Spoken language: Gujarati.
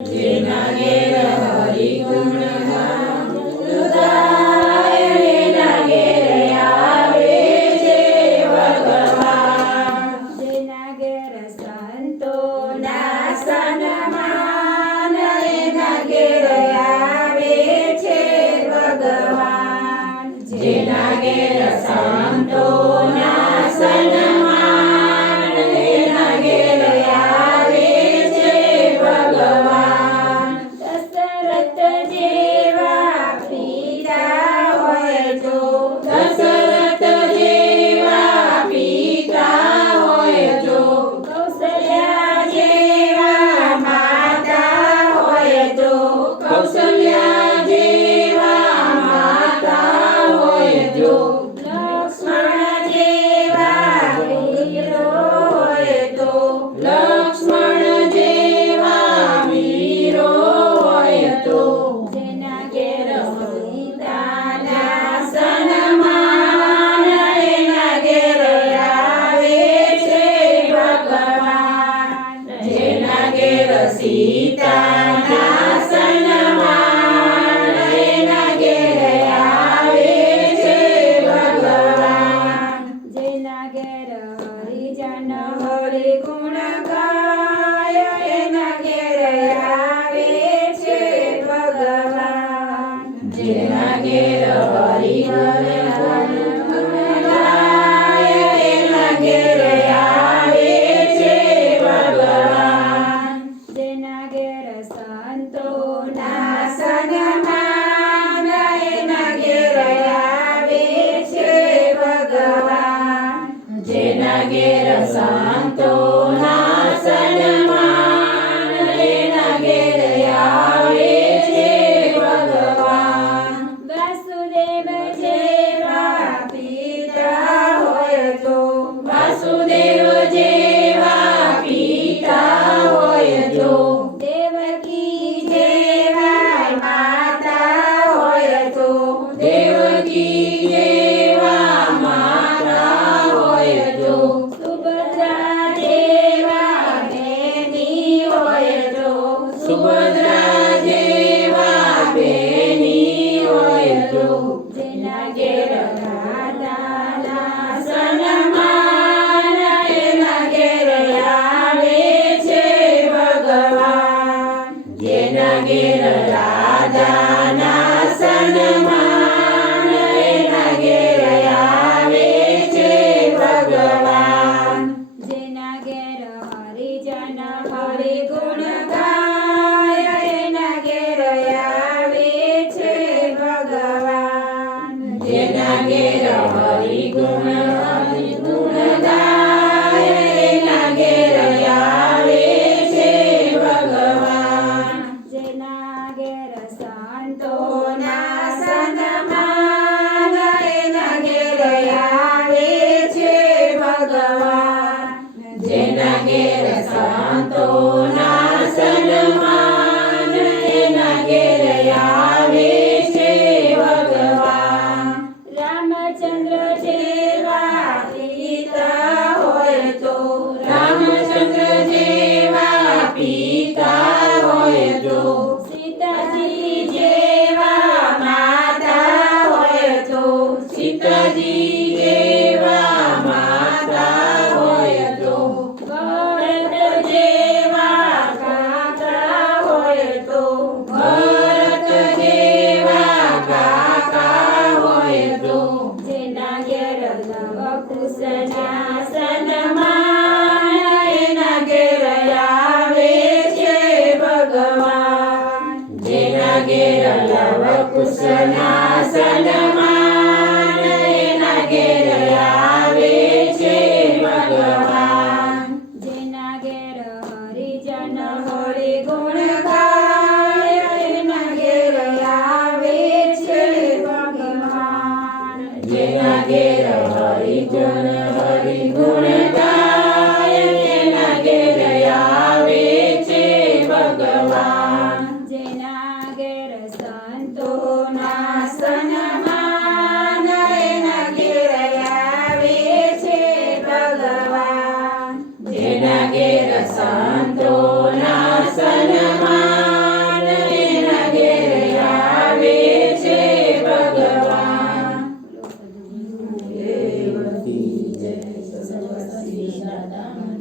જેના ઘેર હરિ ગુણ ગાય એના ઘેર આવે છે ભગવાન. જેના ઘેર સંતોના સન્માન એના ઘેર આવે છે ભગવાન. જેના ઘેર સંતોના સન્માન એના ઘેર આવે છે ભગવાન. દશરથ જેવા પિતા હોય જો, દશરથ જેવા પિતા હોય જો, કૌશલ્યા જેવા માતા હોય જો, કૌશલ્યા જેવા માતા હોય જો, લક્ષ્મણ જેવા વીરો હોય તો, લક્ષ્મણ જેવા વીરો હોય તો, જેના ઘેર સીતાના સન્માન એના ઘેર આવે છે ભગવાન. જેના ઘેર સીતાના સન્માન એના ઘેર આવે છે ભગવાન. જેના ઘેર હરિજન હરિ ગુણ ગાય એના ઘેર આવે છે ભગવાન. જેના ઘેર હરિહર ગુણ ગાય એના ઘેર આવે છે ભગવાન. જેના ઘેર સંતોના સન્માન એના ઘેર આવે છે ભગવાન. જેના ઘેર સંતોના સન્માન એના ઘેર આવે છે ભગવાન. વાસુદેવ જેવા પિતા હોય તો, વાસુદેવ જેવા પિતા હોય જો, દેવકી જેવા માતા હોય તો, દેવકી જેવા માતા હોય જો, સુભદ્રા જેવા બેની હોય તો, સુભદ્રા જેવા બેની હોય જો, જેના ઘેર રાધાના સન્માન એના ઘેર આવે છે ભગવાન. જેના ઘેર રાધાના સન્માન એના ઘેર આવે છે ભગવાન. જેના ઘેર હરિજન હરિ ગુણ ગાય એના ઘેર આવે છે ભગવાન. જેના ઘેર હરિ ગુણ ગાય એના ઘેર આવે છે ભગવાન. જેના ઘેર સંતોના સન્માન એના ઘેર આવે છે ભગવાન. જેના ઘેર સંતોના સન્માન એના ઘેર આવે છે ભગવાન. રામચંદ્ર જેવા પિતા હોય તો, રામચંદ્ર જેવા પિતા હોય જો, સીતાજી જેવા માતા હોય તો, સીતાજી જેવા માતા હોય જો, ભરત જેવા કાકા હોય તો, ભરત જેવા કાકા હોય જો, જેના ઘેર લવકુશના સન્માન એના ઘેર આવે છે ભગવાન. જેના ઘેર લવકુશના સન્માન એના ઘેર આવે છે ભગવાન. જેના ઘેર હરિજન હરિ ગુણ ગાય એના ઘેર આવે છે ભગવાન. જેના ઘેર હરિજન હરિ ગુણ ગાય એના ઘેર આવે છે ભગવાન. જેના